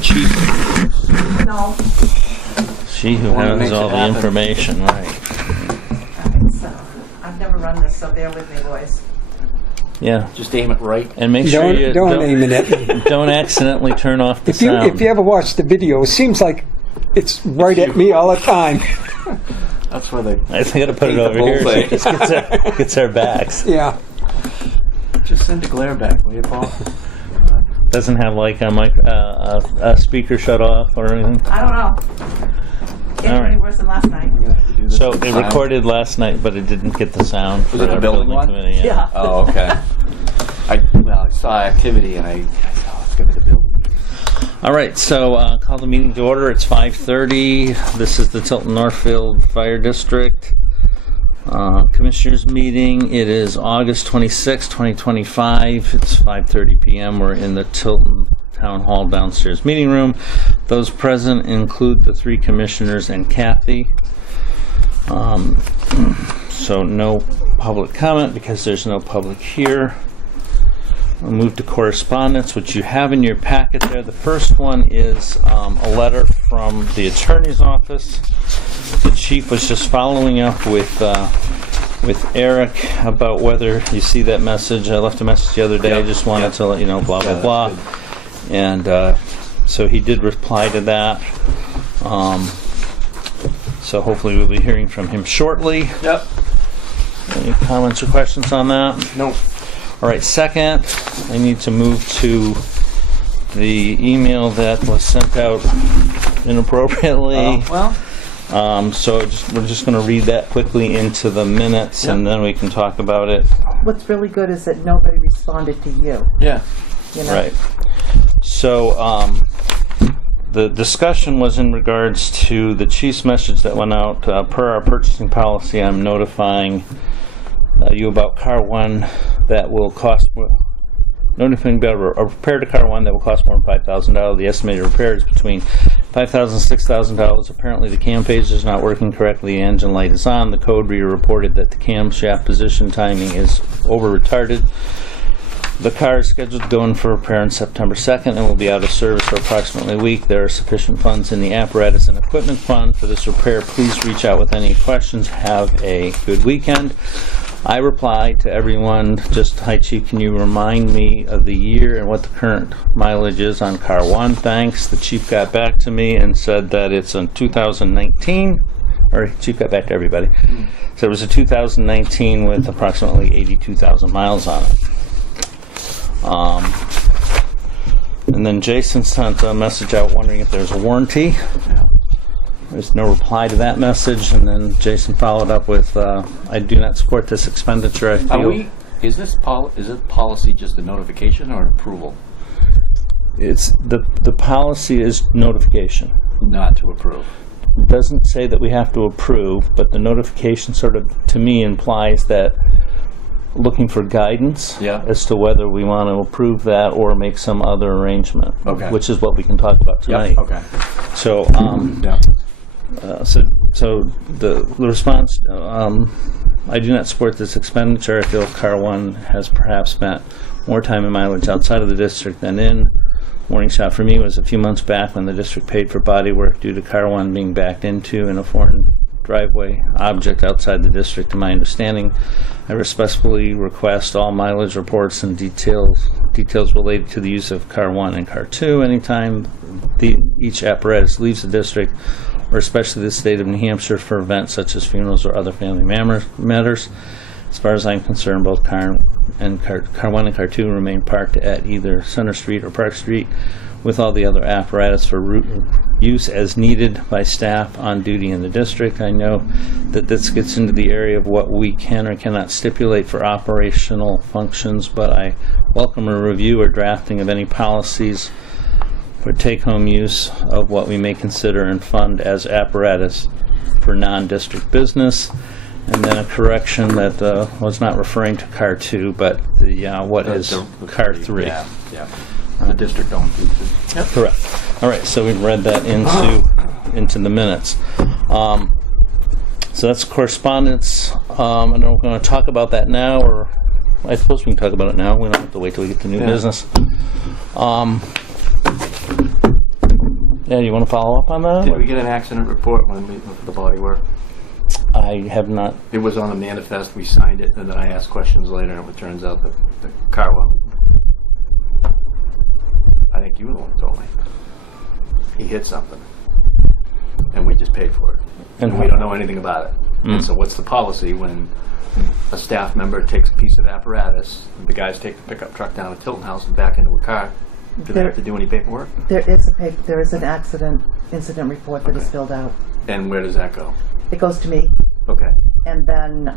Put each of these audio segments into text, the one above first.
chief. No. She who has all the information, right. Alright, so I've never run this, so bear with me, boys. Yeah. Just aim it right. And make sure you don't aim it. don't accidentally turn off the sound. If you ever watch the video, it seems like it's right at me all the time. That's where they. I think I gotta put it over here so it just gets our backs. Yeah. Just send the glare back, will you, Paul? Doesn't have like a speaker shut off or anything. I don't know. It's any worse than last night. So it recorded last night, but it didn't get the sound. Was it the building one? Committee, Yeah. Oh, okay. I saw activity and I thought, oh, it's going to be the building. All right, so call the meeting to order. It's 5:30. This is the Tilton Northfield Fire District Commissioners meeting. It is August 26, 2025. It's 5:30 p.m. We're in the Tilton Town Hall downstairs meeting room. Those present include the three commissioners and Kathy. So no public comment because there's no public here. We'll move to correspondence, which you have in your packet there. The first one is a letter from the attorney's office. The chief was just following up with Eric about whether you see that message. I left a message the other day. I just wanted to let you know, blah, blah, blah. And so he did reply to that. So hopefully we'll be hearing from him shortly. Yep. Any comments or questions on that? No. All right, second, I need to move to the email that was sent out inappropriately. So we're just going to read that quickly into the minutes, and then we can talk about it. What's really good is that nobody responded to you. Yeah. You know? Right. So the discussion was in regards to the chief's message that went out. Per our purchasing policy, I'm notifying you about car one that will cost notifying about a repair to car one that will cost more than $5,000. The estimated repair is between $5,000 and $6,000. Apparently the cam phase is not working correctly. The engine light is on. The code reader reported that the camshaft position timing is over retarded. The car is scheduled to go in for repair on September 2nd and will be out of service for approximately a week. There are sufficient funds in the apparatus and equipment fund for this repair. Please reach out with any questions. Have a good weekend. I replied to everyone, just, hi Chief, can you remind me of the year and what the current mileage is on car one? Thanks. The Chief got back to me and said that it's in 2019, or Chief got back to everybody. So it was a 2019 with approximately 82,000 miles on it. And then Jason sent a message out wondering if there's a warranty. There's no reply to that message, and then Jason followed up with, I do not support this expenditure. I feel Is it policy just a notification or an approval? it's the policy is notification. Not to approve. It doesn't say that we have to approve, but the notification sort of, to me, implies that looking for guidance as to whether we want to approve that or make some other arrangement, which is what we can talk about tonight. Okay. So, so the response, I do not support this expenditure. I feel car one has perhaps spent more time and mileage outside of the district than in. Warning shot for me was a few months back when the district paid for body work due to car one being backed into in a foreign driveway object outside the district. To my understanding, I respectfully request all mileage reports and details related to the use of car one and car two anytime each apparatus leaves the district, or especially the state of New Hampshire, for events such as funerals or other family matters. As far as I'm concerned, both car one and car two remain parked at either Center Street or Park Street, with all the other apparatus for use as needed by staff on duty in the district. I know that this gets into the area of what we can or cannot stipulate for operational functions, but I welcome a review or drafting of any policies for take-home use of what we may consider and fund as apparatus for non-district business. And then a correction that was not referring to car two, but the car three. Yeah. The district owned pieces. Yep. Correct. All right, so we've read that into the minutes. So that's correspondence. I don't know if we're going to talk about that now, or I suppose we can talk about it now. We don't have to wait till we get to new business. Yeah, you want to follow up on that? Did we get an accident report when we looked at the bodywork? I have not. It was on the manifest. We signed it, and then I asked questions later, and it turns out that the car one. I think you were the one who told me. He hit something, and we just paid for it, and we don't know anything about it. And so, what's the policy when a staff member takes a piece of apparatus, and the guys take the pickup truck down to Tilton House and back into a car? Do they have to do any paperwork? There is an incident report that is filled out. And where does that go? It goes to me, Okay. and then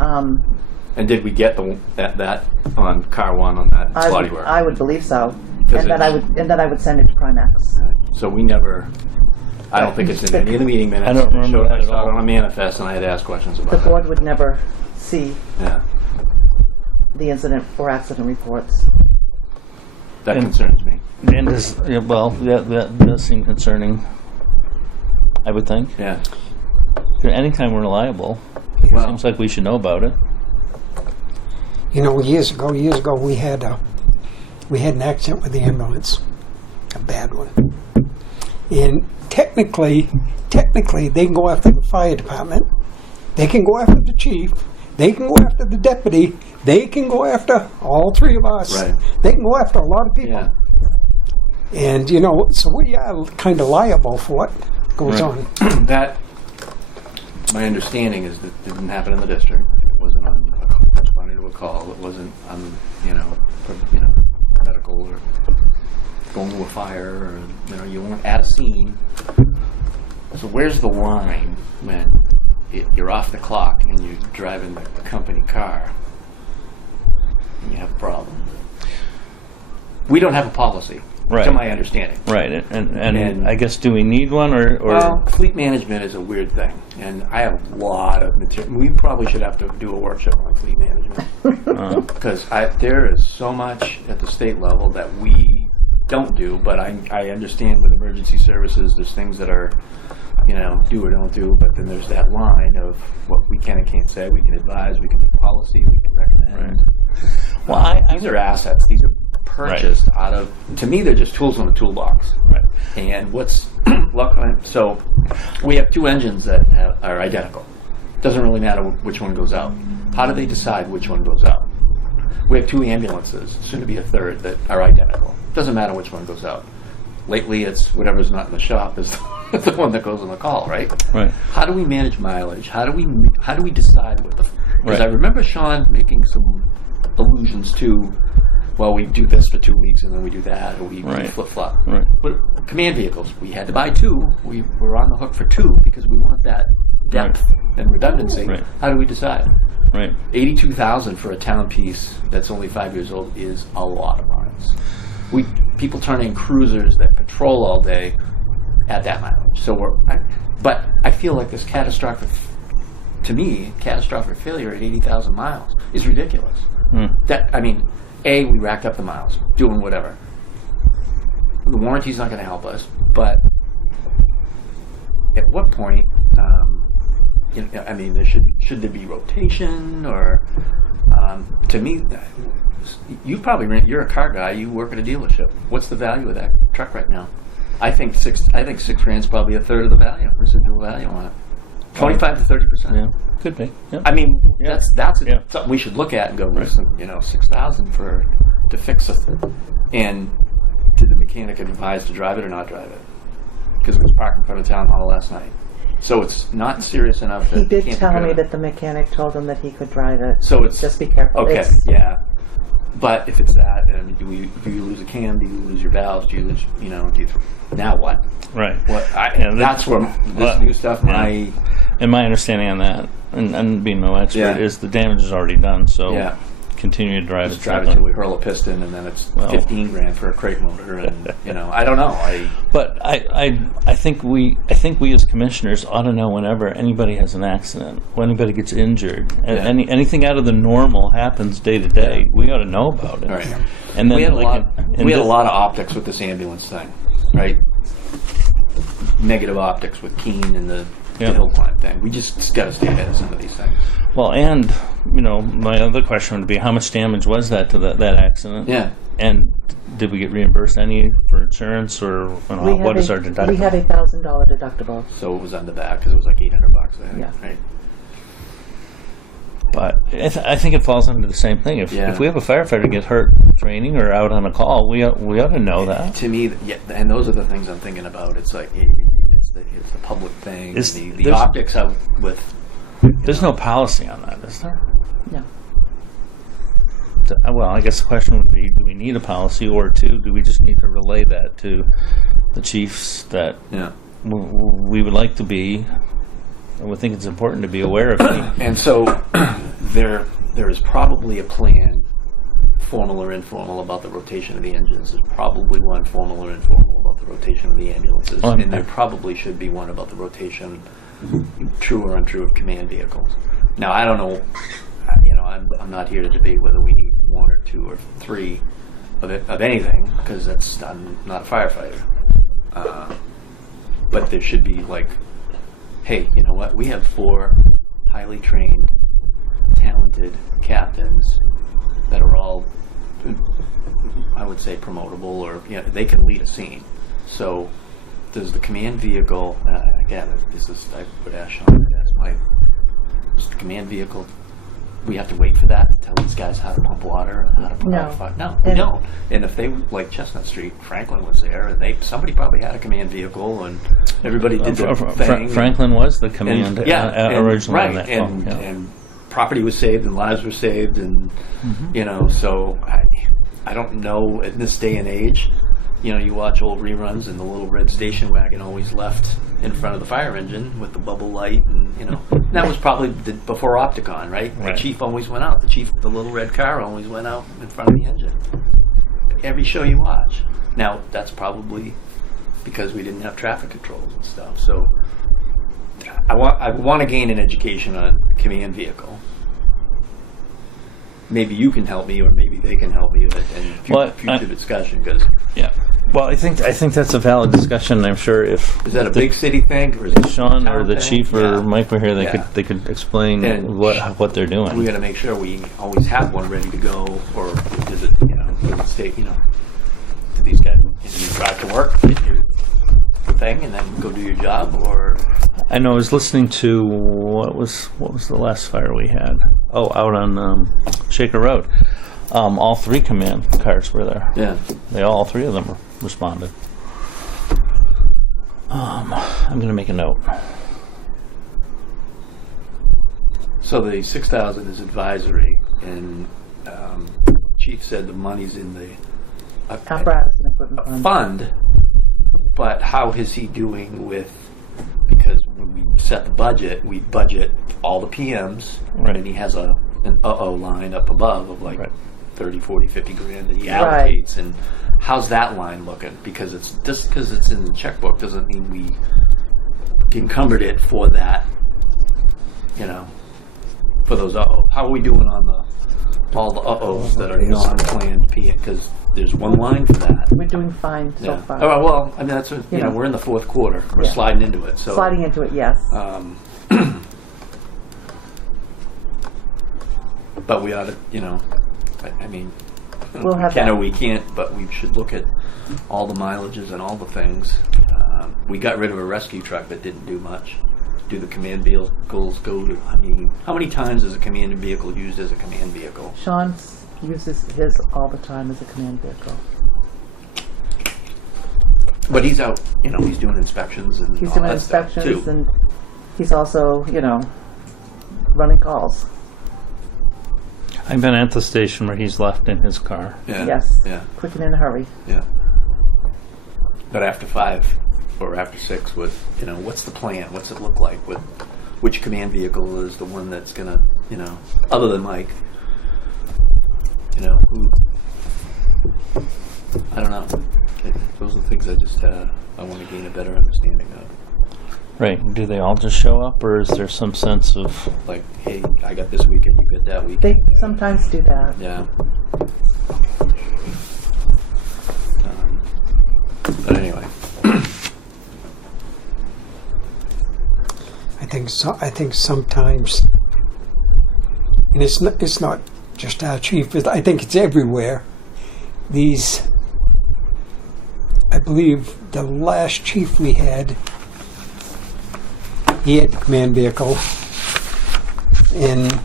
And did we get that on car one on that bodywork? I would believe so, Because and then I would send it to Primex. So we never. I don't think it's in any of the meeting minutes. I don't remember that I at saw all. it on a manifest, and I had to ask questions about The it. board would never see Yeah, the incident or accident reports. that concerns me. And that does seem concerning, I would think. Yeah. Anytime we're liable, Well, seems like we should know about it. You know, years ago, we had an accident with the ambulance, a bad one. And technically, they can go after the fire department. They can go after the chief. They can go after the deputy. They can go after all three of us. Right. They can go after a lot of people. Yeah. And, you know, so we are kind of liable for what goes Right. on. That, my understanding is that it didn't happen in the district. It wasn't on responding to a call. It wasn't on, medical or going to a fire, or you weren't at a scene. So where's the line when you're off the clock and you're driving the company car and you have a problem? We don't have a policy, Right. to my understanding. Right, and I guess, do we need one, or Well, fleet management is a weird thing, and I have a lot of material. We probably should have to do a workshop on fleet management because there is so much at the state level that we don't do. But I understand with emergency services, there's things that are, do or don't do. But then there's that line of what we can and can't say. We can advise, we can make policy, we can recommend. Right. Well, these are assets. These are purchased out of. To me, they're just tools in a toolbox. Right. And what's so we have two engines that are identical. Doesn't really matter which one goes out. How do they decide which one goes out? We have two ambulances, soon to be a third, that are identical. Doesn't matter which one goes out. Lately, it's whatever's not in the shop is the one that goes on the call, right? Right. How do we manage mileage? How do we decide what the? Because Right. I remember Sean making some allusions to, well, we do this for 2 weeks and then we do that, or we Right. flip-flop. Right. But command vehicles, we had to buy two. We were on the hook for two because we want that depth and redundancy. Right. How do we decide? Right. 82,000 for a town piece that's only 5 years old is a lot of miles. People turn in cruisers that patrol all day at that mileage. So but I feel like this catastrophic failure at 80,000 miles is ridiculous. We racked up the miles, doing whatever. The warranty's not going to help us, but at what point, should there be rotation, or to me, you're a car guy, you work at a dealership. What's the value of that truck right now? I think $6,000 is probably a third of the value, residual value on it. 25 to 30%. Yeah, could be. Yeah. That's Yeah. something we should look at and go, listen, $6,000 to fix it. And did the mechanic advise to drive it or not drive it? Because it was parked in front of town hall last night. So it's not serious enough that He did can't tell be me driven. that the mechanic told him that he could drive it. So it's Just be careful. Okay, yeah. But if it's that, do you lose a cam? Do you lose your valves? Do you lose? Now what? Right. That's where this new stuff. Yeah. And my understanding on that, and being no expert, Yeah. is the damage is already done. So Yeah. continue to drive Just it. drive it till we hurl a piston, and then it's $15,000 for a crate motor, and I don't know. But I think we as commissioners ought to know whenever anybody has an accident, when anybody gets injured, and anything out of the normal happens day to day, we ought to know about it. Right. And then we had a lot of optics with this ambulance thing, right? Negative optics with Keene and the Yeah. hill climb thing. We just got to stay ahead of some of these things. Well, and, my other question would be, how much damage was that to that accident? Yeah. And did we get reimbursed any for insurance, or what is our deductible? We have a $1,000 deductible. So it was on the back because it was like $800, I think. Yeah. Right. But I think it falls under the same thing. If we have a firefighter get hurt training or out on a call, we ought to know that. To me, yeah, and those are the things I'm thinking about. It's like it's the public thing. The optics of with. There's no policy on that, is there? No. Well, I guess the question would be, do we need a policy, or two, do we just need to relay that to the chiefs that we would like to be, and we think it's important to be aware of it? And so there is probably a plan, formal or informal, about the rotation of the engines. There's probably one formal or informal about the rotation of the ambulances. And there probably should be one about the rotation, true or untrue, of command vehicles. Now, I don't know, I'm not here to debate whether we need one or two or three of anything, because I'm not a firefighter. But there should be like, hey, you know what? We have 4 highly trained, talented captains that are all, I would say, promotable, or they can lead a scene. So does the command vehicle, again, I would ask Sean, I'd ask Mike, does the command vehicle, we have to wait for that to tell these guys how to pump water and how to put out a fire? No, we don't. And if they, like Chestnut Street, Franklin was there, and somebody probably had a command vehicle, and everybody did their thing. Franklin was the command originally. Right, and property was saved and lives were saved, and so I don't know, in this day and age, you watch old reruns, and the little red station wagon always left in front of the fire engine with the bubble light, and that was probably before Opticon, right? The chief always went out. The little red car always went out in front of the engine. Every show you watch. Now, that's probably because we didn't have traffic controls and stuff. So I want to gain an education on command vehicle. Maybe you can help me, or maybe they can help me with it in future discussion. Because well, I think that's a valid discussion. I'm sure is that a big city thing, or is it Sean or the chief or Mike were here, they could explain what they're doing. We got to make sure we always have one ready to go, or does it stay to these guys? You drive to work, get your thing, and then go do your job, or I know I was listening to what was the last fire we had? Oh, out on Shaker Road. All 3 command cars were there. Yeah, all 3 of them responded. I'm going to make a note. So the 6,000 is advisory, and Chief said the money's in the apparatus and equipment fund. But how is he doing with? Because when we set the budget, we budget all the PMs, and then he has an line up above of like 30, 40, 50 grand that he allocates. And how's that line looking? Because it's just because it's in the checkbook doesn't mean we encumbered it for that. For those how are we doing on all the that are non-planned PM? Because there's one line for that. We're doing fine so far. Oh, well, I mean, that's what, we're in the 4th quarter. We're sliding into it. So sliding into it, yes. But we ought to, I mean, we'll have can or we can't, but we should look at all the mileages and all the things. We got rid of a rescue truck that didn't do much. Do the command vehicles go to, how many times is a command vehicle used as a command vehicle? Sean uses his all the time as a command vehicle. But he's out, he's doing inspections and he's all doing that inspections stuff too. And he's also, running calls. I've been at the station where he's left in his car. Yeah. Yes. Yeah. Quick and in a hurry. Yeah. But after 5 or after 6, what's the plan? What's it look like? Which command vehicle is the one that's gonna, other than Mike? Who? I don't know. Those are the things I want to gain a better understanding of. Right. Do they all just show up, or is there some sense of like, hey, I got this weekend, you got that weekend? They sometimes do that. Yeah. But anyway. think sometimes, and it's not just our chief. I think it's everywhere. I believe the last chief we had, he had the command vehicle, and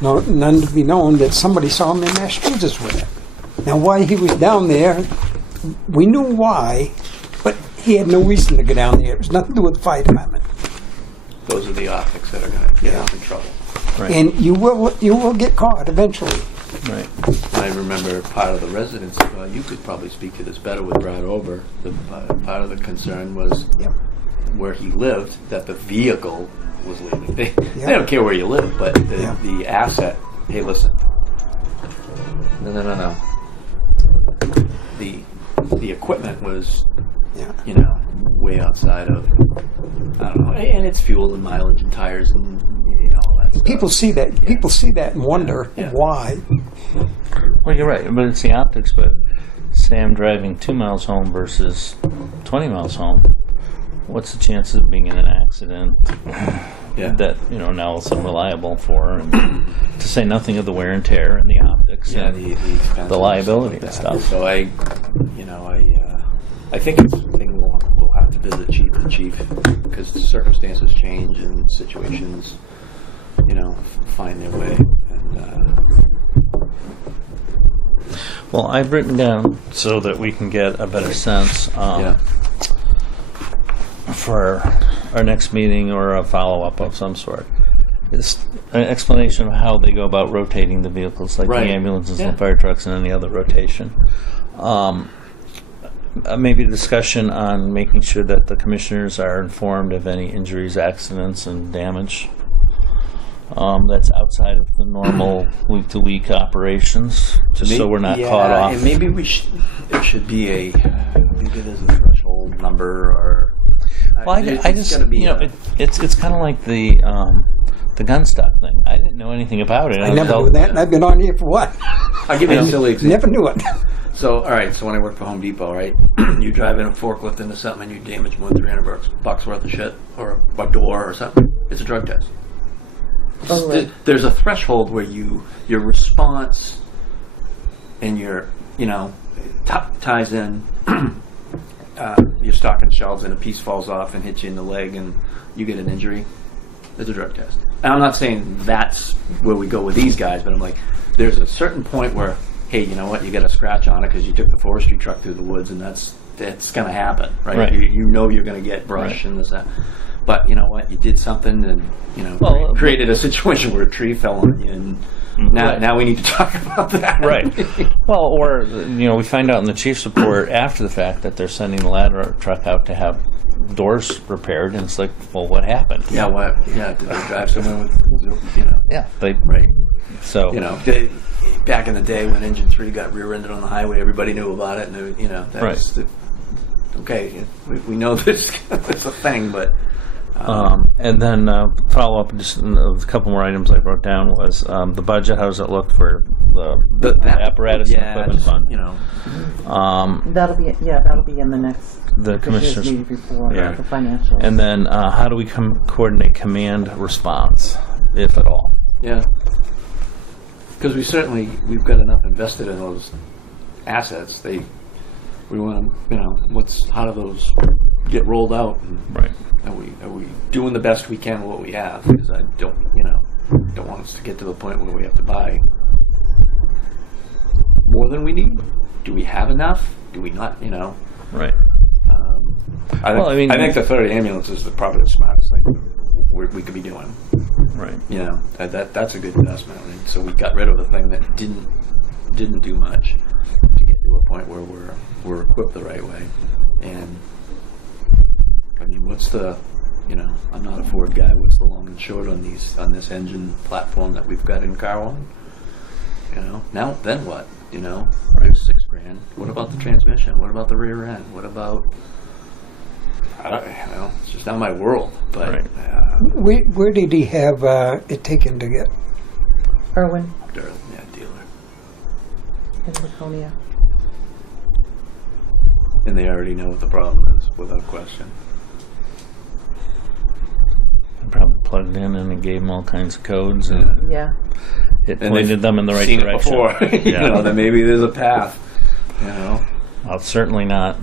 none to be known that somebody saw him in Massachusetts with it. Now, why he was down there, we knew why, but he had no reason to go down there. It was nothing to do with the fire department. Those are the optics that are going to get us in trouble. Right. And you will get caught eventually. Right. I remember part of the residents, you could probably speak to this better with Brad Ober, part of the concern was Yep. where he lived, that the vehicle was leaving. They Yeah. don't care where you live, but Yeah. the asset, hey, listen. No. The equipment was, Yeah. way outside of, I don't know, and it's fuel and mileage and tires and, all that stuff. People see that. Yeah. People see that and wonder Yeah. why. Well, you're right, but it's the optics. But say I'm driving 2 miles home versus 20 miles home. What's the chances of being in an accident Yeah. that now it's unreliable for? And to say nothing of the wear and tear and the optics Yeah, and the expenses the liability and and stuff like stuff. that. So I think it's something we'll have to visit the chief, because circumstances change and situations, find their way. And Well, I've written down so that we can get a better sense for our next meeting or a follow-up of some sort. It's an explanation of how they go about rotating the vehicles, like Right. the ambulances Yeah. and fire trucks and any other rotation. Maybe a discussion on making sure that the commissioners are informed of any injuries, accidents, and damage that's outside of the normal week-to-week operations, just so we're not caught off. And maybe there should be maybe there's a threshold number, or Well, I it's just gotta be it's kind of like the gun stock thing. I didn't know anything about it. I never knew that, and I've been on here for what? I'll give you a silly example. Never knew it. So, all right, so when I worked for Home Depot, right, you drive in a forklift into something and you damage more than $300 worth of shit, or a door or something, it's a drug test. Oh, right. There's a threshold where your response and your, ties in, you're stocking shelves and a piece falls off and hits you in the leg and you get an injury. It's a drug test. And I'm not saying that's where we go with these guys, but I'm like, there's a certain point where, hey, you know what, you get a scratch on it because you took the forestry truck through the woods, and that's going to happen, right? Right. You know you're going to get brush Right. and this, that. But you know what, you did something and, created a situation where a tree fell on you, and now we need to talk about that. Right. Well, or we find out in the chief's report after the fact that they're sending the ladder truck out to have doors repaired, and it's like, well, what happened? Yeah, what? Yeah, did they drive someone with, Yeah, they right. so Back in the day when Engine 3 got rear-ended on the highway, everybody knew about it, and that Right. was okay. We know this it's a thing, but and then follow up just a couple more items I wrote down was the budget. How does it look for the apparatus and equipment fund? That'll be in the next The commissioners. meeting report, Yeah. the financials. And then how do we coordinate command response, if at all? yeah, because we've got enough invested in those assets. We want to, how do those get rolled out? And Right. Are we doing the best we can with what we have? Because I don't want us to get to the point where we have to buy more than we need. Do we have enough? Do we not? Right. I think the 30 ambulance is probably the smartest thing we could be doing. Right. That's a good investment. And so we got rid of the thing that didn't do much to get to a point where we're equipped the right way. And I mean, what's the I'm not a Ford guy. What's the long and short on this engine platform that we've got in car one? Now then what? There's $6,000. What about the transmission? What about the rear end? What about it's just not my world. But Right. Where did he have it taken to get? Irwin dealer. in Laconia. And they already know what the problem is, without question. plugged in, and it gave them all kinds of codes, and Yeah. it And pointed they've them in the right seen direction. it before. You Yeah. know, that maybe there's a path. You know. Well, certainly not.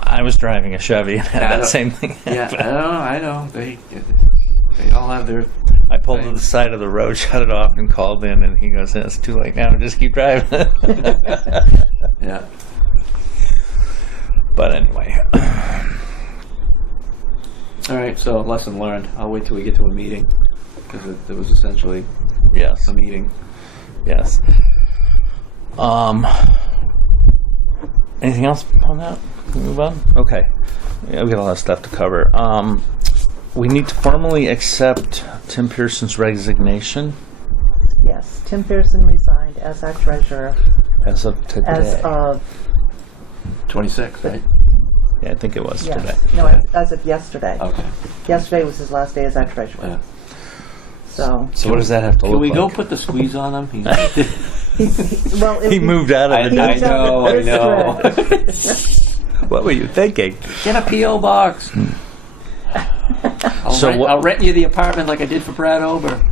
I was driving a Chevy and had I that know. same thing Yeah, happen. I know. They all have their. I pulled to the side of the road, shut it off, and called in, and he goes, "It's too late now. Just keep driving." Yeah. But anyway, All right. So lesson learned. I'll wait till we get to a meeting because it was essentially yes, a meeting. yes. Anything else on that? Can we move on? Okay. Yeah, we got a lot of stuff to cover. We need to formally accept Tim Pearson's resignation Yes. Tim Pearson resigned as our treasurer as of today. as of 26, right? Yeah, I think it was yes. today. No, as of yesterday. Okay. Yesterday was his last day as our treasurer. Yeah. So So what does that have to Can look we like? go put the squeeze on him? well, He moved out of the I moved out know. of the What were you thinking? Get a P.O. box. I'll rent you the apartment like I did for Brad Ober.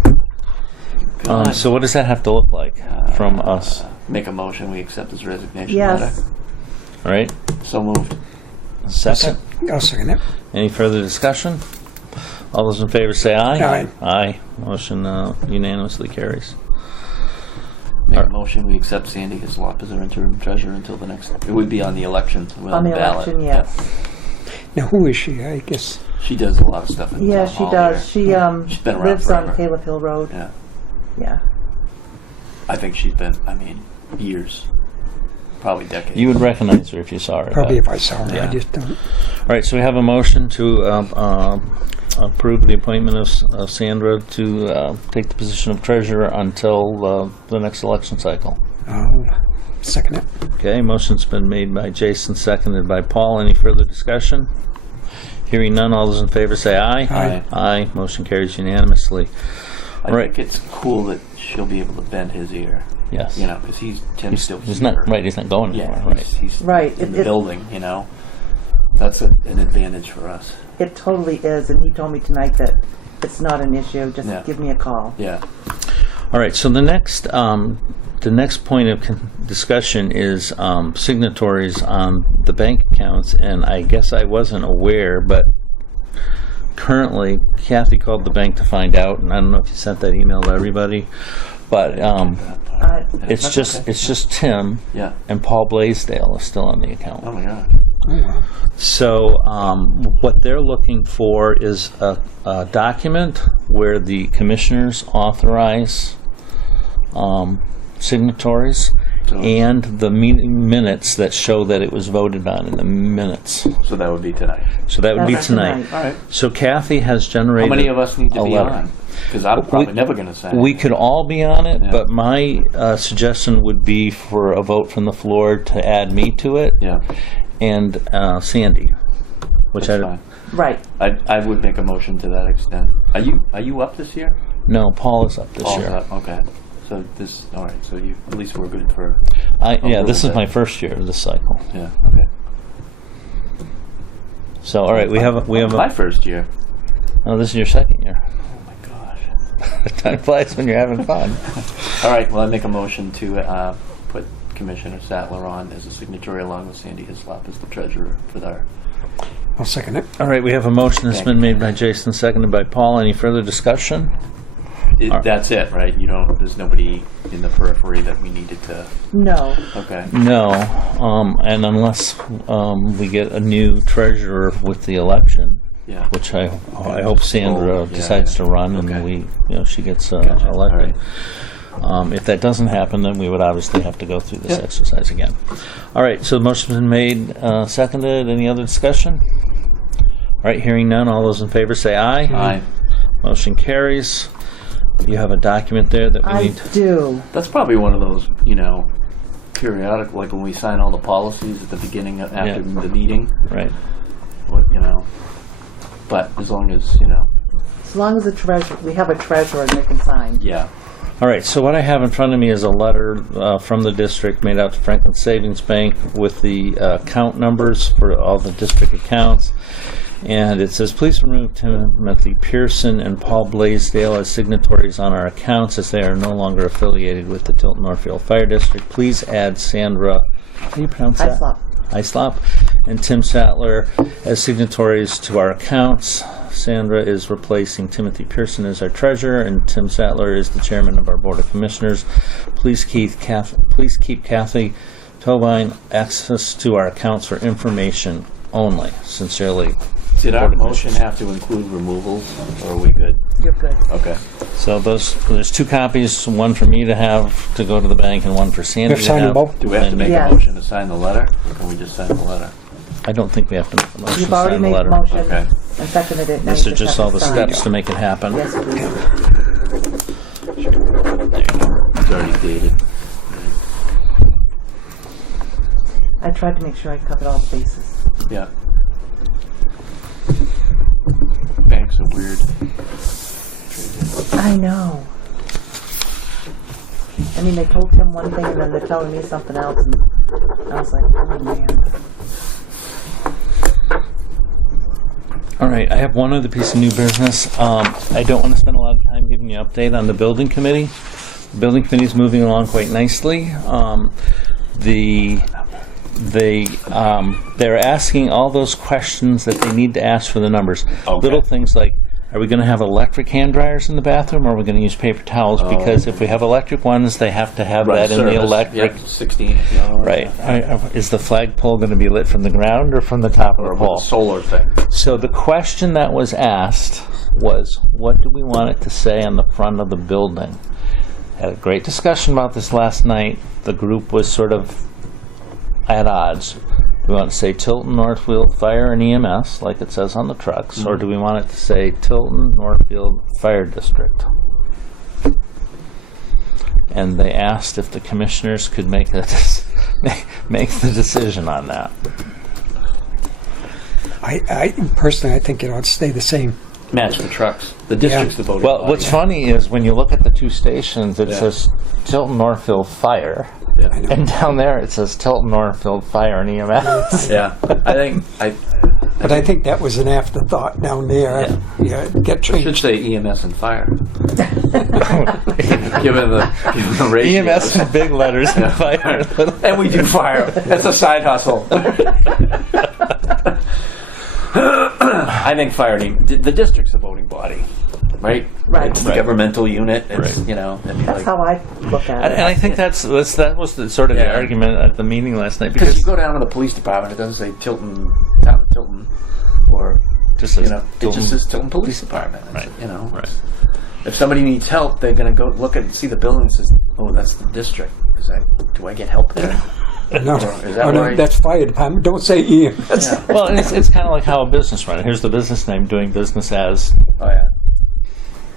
God. So what does that have to look like from us? Make a motion. We accept his resignation Yes. letter. All right. So moved. Second. I'll second it. Any further discussion? All those in favor say aye. Aye. Aye. Motion unanimously carries. Make a motion. We accept Sandy Hislop as our interim treasurer until the next. It would be on the election. On the ballot. election, yes. Now, who is she? I guess. She does a lot of stuff. In Yeah, town she hall does. here. She She's been around lives forever. on Caleb Hill Road. Yeah. Yeah. I think she's been. I mean, years. Probably decades. You would recognize her if you saw her. Probably but- if I saw her. Yeah. I just don't. All right. So we have a motion to approve the appointment of Sandra to take the position of treasurer until the next election cycle. I'll second it. Okay. Motion's been made by Jason, seconded by Paul. Any further discussion? Hearing none, all those in favor say aye. Aye. Aye. Motion carries unanimously. I Right. think it's cool that she'll be able to bend his ear. Yes. You know, because Tim's still He's here. not right. He's not going Yeah, anywhere. Right. he's Right. in the building. You know, that's an advantage for us. It totally is, and he told me tonight that it's not an issue. Just Yeah. give me a call. Yeah. All right. So the next point of discussion is signatories on the bank accounts, and I guess I wasn't aware, but currently Kathy called the bank to find out, and I don't know if you sent that email to everybody, but it's That's just okay. it's just Tim Yeah. and Paul Blaisdell is still on the account. Oh my God. Oh, wow. So what they're looking for is a document where the commissioners authorize signatories So, and the meeting minutes that show that it was voted on in the minutes. so that would be tonight. So that would be That's tonight. All right. So Kathy has How generated many of us need to a be letter. on? Because I'm probably never going to sign. We could all be on it, Yeah. but my suggestion would be for a vote from the floor to add me to it Yeah. and Sandy, which That's fine. Right. I would make a motion to that extent. Are you up this year? No, Paul is up this Paul's year. up. Okay. So this. All right. So you at least we're good for. Yeah, this is with my it. first year of this cycle. Yeah. Okay. So all right, we have my first year. Oh, this is your second year. Oh my gosh. Time flies when you're having fun. All right. Well, I make a motion to put Commissioner Sattler on as a signatory along with Sandy Hislop as the treasurer for our. I'll second it. All right, we have a motion that's Thank been you. made by Jason, seconded by Paul. Any further discussion? That's it, right? You don't. There's nobody in the periphery that we needed to. No. Okay. No, and unless we get a new treasurer with the election, Yeah. which I hope Sandra Oh, yeah, decides yeah. to run, and Okay. she gets Gotcha. elected. All right. If that doesn't happen, then we would obviously have to go through this Yep. exercise again. All right, so the motion's been made, seconded. Any other discussion? All right, hearing none. All those in favor say aye. Aye. Motion carries. You have a document there that we I need. do. That's probably one of those, periodic, like when we sign all the policies at the beginning of, after Yeah. the meeting. Right. But as long as As long as we have a treasurer and they can sign. yeah. All right, so what I have in front of me is a letter from the district made out to Franklin Savings Bank with the account numbers for all the district accounts. And it says, please remove Timothy Pearson and Paul Blaisdell as signatories on our accounts as they are no longer affiliated with the Tilton Northfield Fire District. Please add Sandra, how do you pronounce that? Islop. And Tim Sattler as signatories to our accounts. Sandra is replacing Timothy Pearson as our treasurer, and Tim Sattler is the chairman of our Board of Commissioners. Please keep Kathy Tobine access to our accounts for information only. Sincerely. Did our motion have to include removals, or are we good? You're good. Okay. So there's 2 copies, one for me to have to go to the bank and one for Sandy You've to signed have. them both? Do we have to make Yes. a motion to sign the letter, or can we just sign the letter? I don't think we have to make a motion You've to already sign the made the letter. motion Okay. and seconded it. Now These you are just have all to the sign. steps to make it happen. Yes, please. There you go. It's already dated. I tried to make sure I covered all the bases. Yeah. Banks are weird. I know. I mean, they told him one thing and then they're telling me something else, and I was like, oh man. All right, I have one other piece of new business. I don't want to spend a lot of time giving you an update on the building committee. The building committee is moving along quite nicely. They're asking all those questions that they need to ask for the numbers. Okay. Little things like, are we going to have electric hand dryers in the bathroom, or are we going to use paper towels? Because if we have electric ones, they have to have that in the electric. Yep, 16. Right. Is the flagpole going to be lit from the ground or from the top of Or the with pole? the solar thing. So the question that was asked was, what do we want it to say on the front of the building? Had a great discussion about this last night. The group was sort of at odds. Do we want to say Tilton Northfield Fire and EMS, like it says on the trucks, or do we want it to say Tilton Northfield Fire District? And they asked if the commissioners could make the decision on that. I personally, I think it ought to stay the same. Match the trucks. The district's the voting Well, body. what's funny is when you look at the 2 stations, it Yeah. says Tilton Northfield Fire, Yeah. and down there it says Tilton Northfield Fire and EMS. Yeah. But I think that was an afterthought down there. Yeah, get Should changed. say EMS and fire. given the ratio. EMS in big letters and fire. And we do fire. That's a side hustle. I think fire team. The district's a voting body, right? Right. It's the governmental unit. It's, Right. you know. I mean, That's like, how I look at it. And I think that was the sort of the Yeah. argument at the meeting last night, because because you go down to the police department, it doesn't say Tilton, town of Tilton, or just says you know, it Tilton. just says Tilton Police Department. It's, Right. You know, Right. if somebody needs help, they're going to go look and see the building and says, "Oh, that's the district." Do I get help there? No, Is that oh, no, right? that's fire department. Don't say EMS. Yeah. Well, and it's kind of like how a business runs. Here's the business name, doing business as. Oh yeah.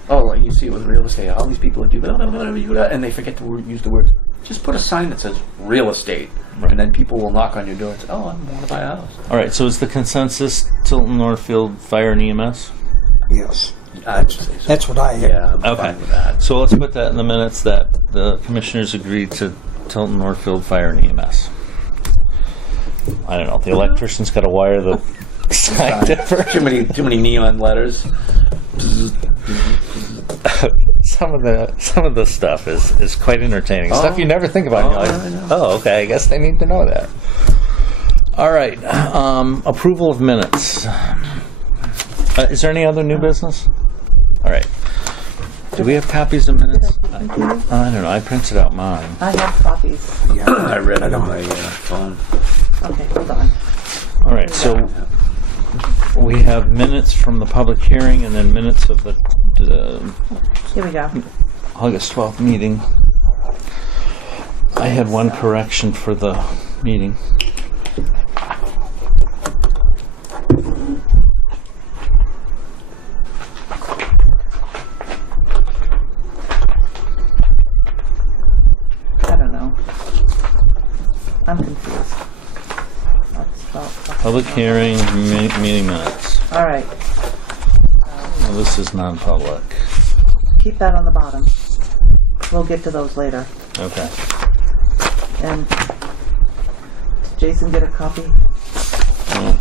Oh, like you see it with real estate. All these people that do blah, blah, blah, blah, blah, and they forget to use the words. Just put a sign that says real estate, Right. and then people will knock on your door and say, "Oh, I want to buy a house." All right, so is the consensus Tilton Northfield Fire and EMS? Yes, I would say so. that's what I. Yeah, I'm Okay. fine with that. So let's put that in the minutes that the commissioners agreed to Tilton Northfield Fire and EMS. I don't know. The electrician's got to wire the sign different. Too many neon letters. Some of the stuff is quite entertaining. Stuff you never think about. Oh, You're I like, know. oh, okay. I guess they need to know that. All right. Approval of minutes. Is there any other new business? All right. Do we have copies of minutes? I don't know. I printed out mine. I have copies. Yeah, I read it I on don't- my phone. Okay, hold on. All right. So we have minutes from the public hearing and then minutes of the Here we go. August 12th meeting. I had one correction for the meeting. I don't know. I'm confused. Public hearing, meeting minutes. All right. Well, this is non-public. Keep that on the bottom. We'll get to those later. Okay. And did Jason get a copy? Well,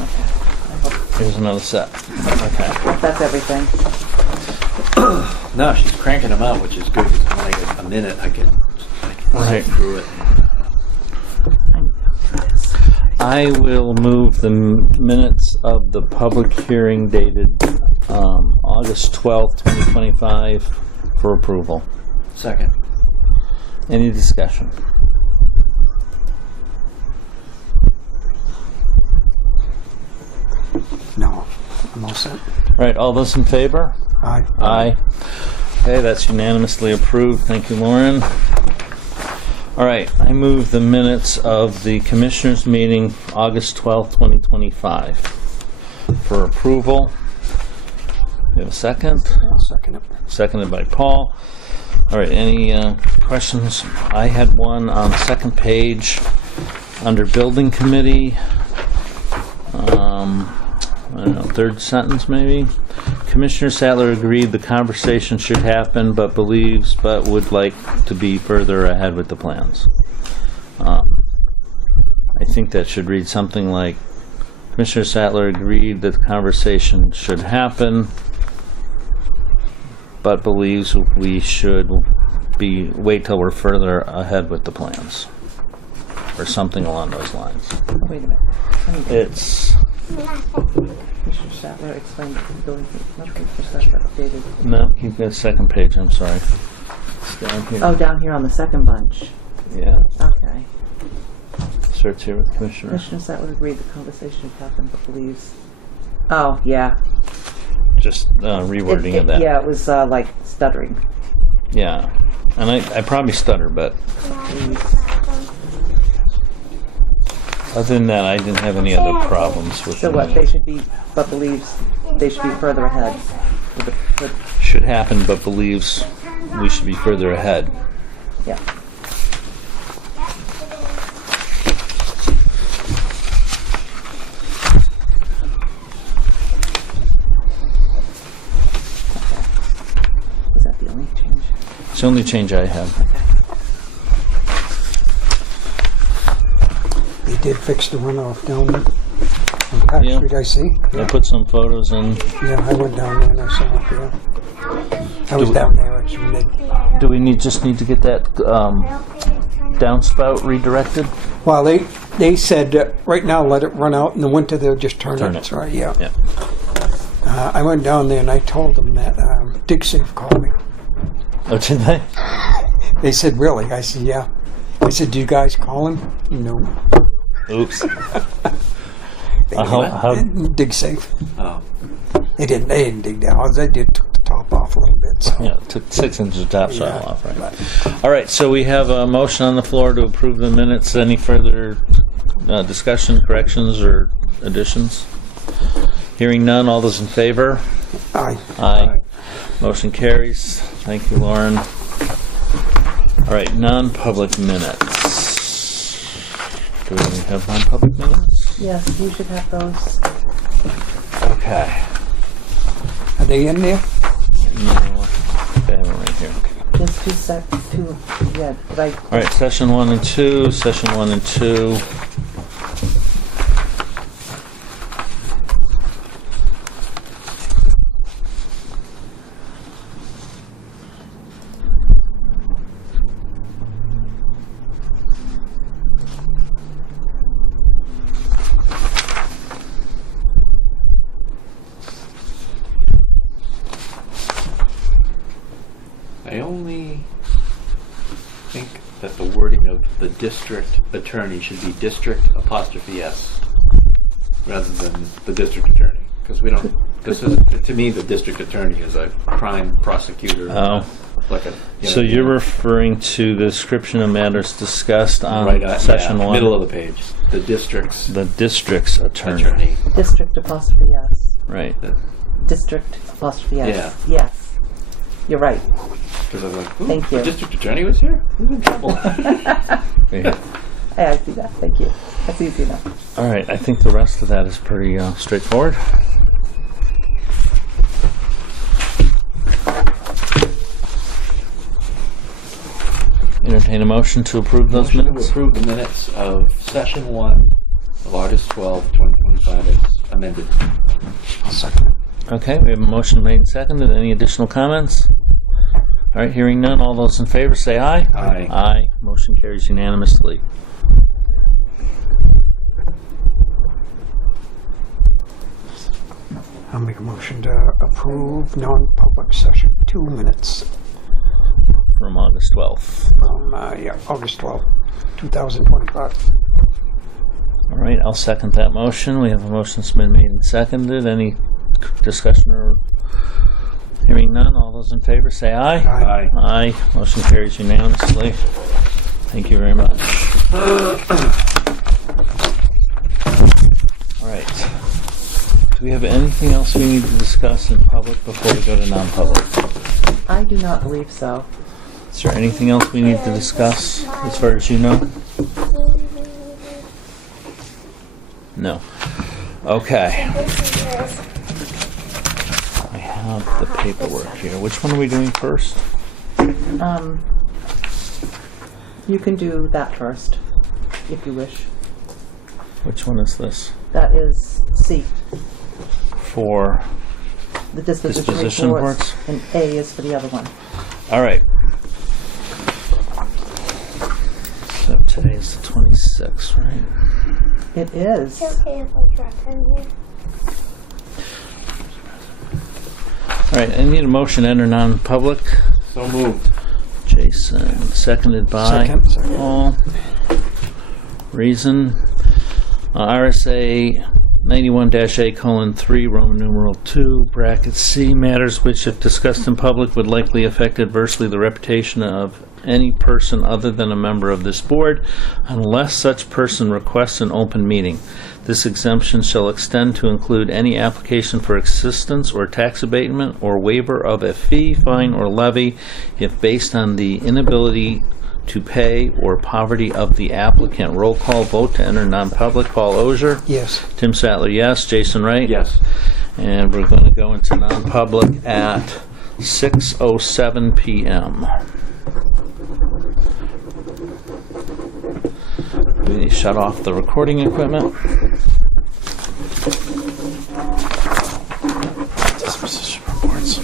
Okay. I hope Here's another set. Okay. That's everything. No, she's cranking them out, which is good, because when I get a minute, I can Right. sit through it. I will move the minutes of the public hearing dated August 12th, 2025 for approval. Second. Any discussion? No, I'm all set. All right, all those in favor? Aye. Aye. Okay, that's unanimously approved. Thank you, Lauren. All right, I move the minutes of the Commissioners' meeting August 12th, 2025 for approval. You have a second? I'll second it. Seconded by Paul. All right, any questions? I had one on the second page under Building Committee. I don't know, third sentence maybe. Commissioner Sattler agreed the conversation should happen, but would like to be further ahead with the plans. I think that should read something like, Commissioner Sattler agreed that the conversation should happen, but believes we should wait till we're further ahead with the plans. Or something along those lines. Wait a minute. It's... Commissioner Sattler explained the building. Commissioner Sattler updated. No, you've got second page, I'm sorry. It's down here. Oh, down here on the second bunch. Yeah, Okay. starts here with Commissioner. Commissioner Sattler agreed the conversation had happened, but believes. Oh, yeah. Just rewording of that. Yeah, it was like stuttering. Yeah, and I probably stutter, but other than that, I didn't have any other problems with So the what? They minutes. should be, but believes they should be further ahead. Should happen, but believes we should be further ahead. Yeah. Was that the only change? It's the only change I have. They did fix the runoff down on Park Yeah. Street, I see. I put some photos in. Yeah, I went down there and I saw it, yeah. I was down there actually. Do we just need to get that downspout redirected? Well, they said right now let it run out. In the winter they'll just turn it. Turn it. That's right, yeah. Yeah. I went down there and I told them that DigSafe called me. Oh, did they? They said, really? I said, yeah. I said, do you guys call him? No. Oops. They How- DigSafe. Oh. They didn't dig down. They did took the top off a little bit. So. Yeah, took 6 inches of topsoil Yeah. off, right? All right, so we have a motion on the floor to approve the minutes. Any further discussion, corrections, or additions? Hearing none, all those in favor? Aye. Aye. Motion carries. Thank you, Lauren. All right, non-public minutes. Do we have non-public minutes? Yes, you should have those. Okay. Are they in there? No, I have it right here. There's two, yeah, but I, All right, session 1 and 2, session 1 and 2. I only think that the wording of the district attorney should be district apostrophe S rather than the district attorney. Because we don't, this is, to me, the district attorney is a crime prosecutor. Oh. Like a, So you're referring to the description of matters discussed on right, session yeah, 1? middle of the page. The district's The district's attorney. attorney. district apostrophe yes. Right. District apostrophe yes. Yeah. Yes. You're right. Because I was like, ooh, Thank you. the district attorney was here? Who's in trouble? Yeah. I see that. Thank you. That's easy enough. All right, I think the rest of that is pretty straightforward. Entertain a motion to approve those Motion minutes? to approve the minutes of session 1 of August 12, 2025 as amended. I'll second it. Okay, we have a motion made and seconded. Any additional comments? All right, hearing none. All those in favor say aye. Aye. Aye. Motion carries unanimously. I'll make a motion to approve non-public session 2 minutes From August 12th. from August 12th, 2025. All right, I'll second that motion. We have a motion that's been made and seconded. Any discussion or hearing none? All those in favor say aye. Aye. Aye. Motion carries unanimously. Thank you very much. All right. Do we have anything else we need to discuss in public before we go to non-public? I do not believe so. Is there anything else we need to discuss as far as you know? No. Okay. I have the paperwork here. Which one are we doing first? You can do that first, if you wish. Which one is this? That is C, For the disposition disposition reports, reports? and A is for the other one. All right. So today is the 26th, right? It is. Is it okay if I drop in here? All right, I need a motion to enter non-public. So moved. Jason, seconded by Second. Paul. Reason, RSA 91-A:3, Roman numeral 2, bracket C, matters which, if discussed in public, would likely affect adversely the reputation of any person other than a member of this board, unless such person requests an open meeting. This exemption shall extend to include any application for assistance or tax abatement or waiver of a fee, fine, or levy if based on the inability to pay or poverty of the applicant. Roll call vote to enter non-public. Paul Ogier? Yes. Tim Sattler, yes. Jason Wright? Yes. And we're going to go into non-public at 6:07 p.m. We need to shut off the recording equipment. Disposition reports.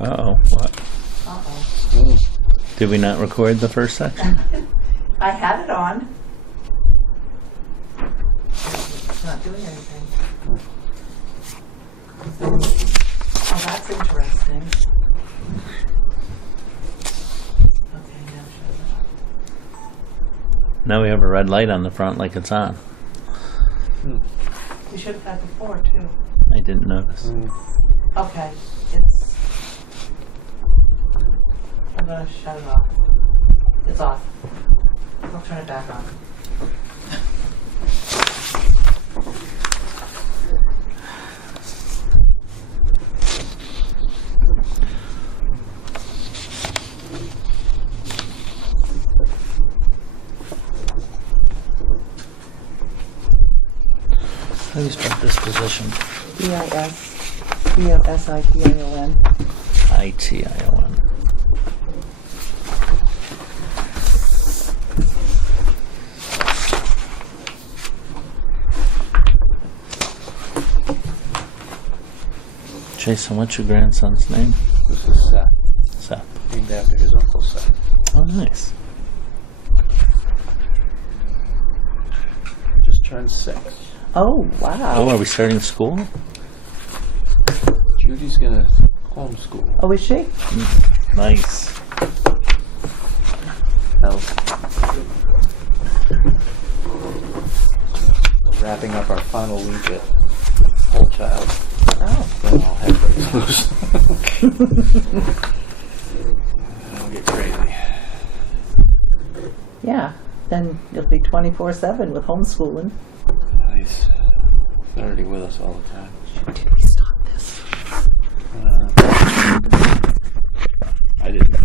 Uh-oh, what? Uh-oh. Did we not record the first section? I had it on. It's not doing anything. Oh, that's interesting. Okay, now shut it Now we have a red light on the front like it's on. off. You should have had before, too. I didn't notice. Okay, it's... I'm gonna shut it off. It's off. I'll turn it back on. How do you spell disposition? D-I-S-P-O-S-I-T-I-O-N. I-T-I-O-N. Jason, what's your grandson's name? This is Seth, Seth. named after his uncle Seth. Oh, nice. Just turned 6. Oh, wow. Oh, are we starting school? Judy's gonna homeschool. Oh, is she? Nice. Now, we're wrapping up our final week at whole child. Oh. Then I'll head breaks loose. It'll get crazy. Yeah. Then it'll be 24/7 with homeschooling. He's already with us all the time. Did we stop this? I didn't.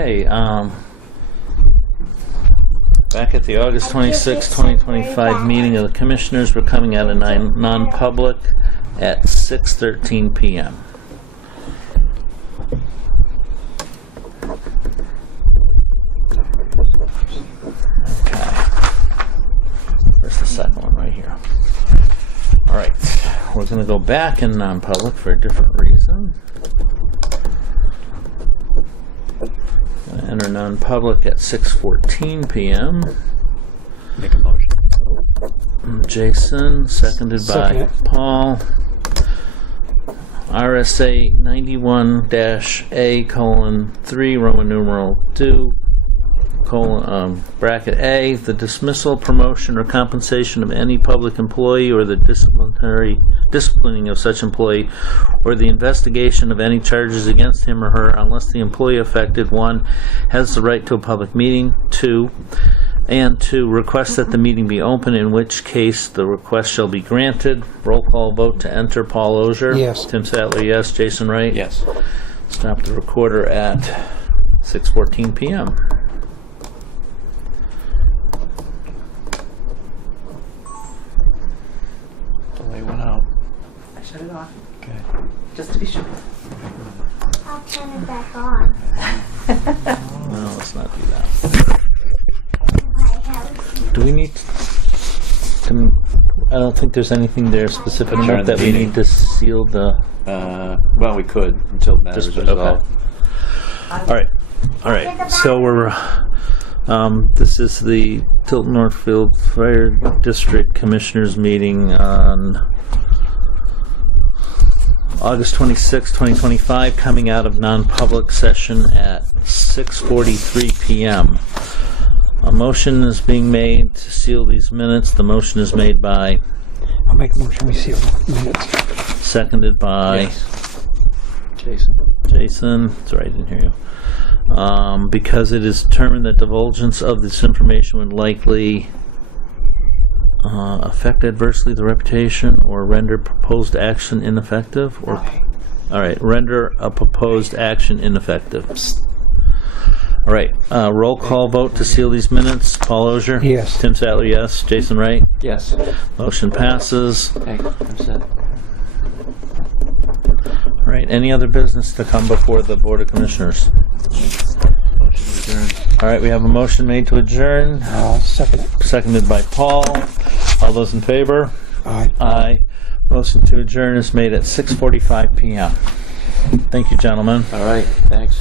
Okay, back at the August 26, 2025 meeting of the Commissioners, we're coming out of non-public at 6:13 p.m. Okay. Where's the second one? Right here. All right, we're going to go back in non-public for a different reason. Enter non-public at 6:14 p.m. Make a motion. Jason, seconded by Second. Paul. RSA 91-A:3, Roman numeral 2, bracket A, the dismissal, promotion, or compensation of any public employee or the disciplining of such employee or the investigation of any charges against him or her unless the employee affected, 1, has the right to a public meeting, 2, request that the meeting be open, in which case the request shall be granted. Roll call vote to enter. Paul Ozier? Yes. Tim Sattler, yes. Jason Wright? Yes. Stop the recorder at 6:14 p.m. Delay went out. I shut it off, Okay. just to be sure. I'll turn it back on. No, let's not do that. I have Do we need to, I don't think there's anything there specific Adjourn enough the that we meeting. need to seal the... Well, we could until it matters Just- resolved. All right. So we're, this is the Tilton Northfield Fire District Commissioners meeting on August 26, 2025, coming out of non-public session at 6:43 p.m. A motion is being made to seal these minutes. The motion is made by, I'll make a motion, we seal the minutes. seconded by Yes. Jason. Jason. Sorry, I didn't hear you. Because it is determined that divulgence of this information would likely affect adversely the reputation or render proposed action ineffective. Or, all right, render a proposed action ineffective. All right, roll call vote to seal these minutes. Paul Ozier? Yes. Tim Sattler, yes. Jason Wright? Yes. Motion passes. Hey, I'm set. All right, any other business to come before the Board of Commissioners? Motion adjourned. All right, we have a motion made to adjourn, I'll second it. seconded by Paul. All those in favor? Aye. Aye. Motion to adjourn is made at 6:45 p.m. Thank you, gentlemen. All right, thanks.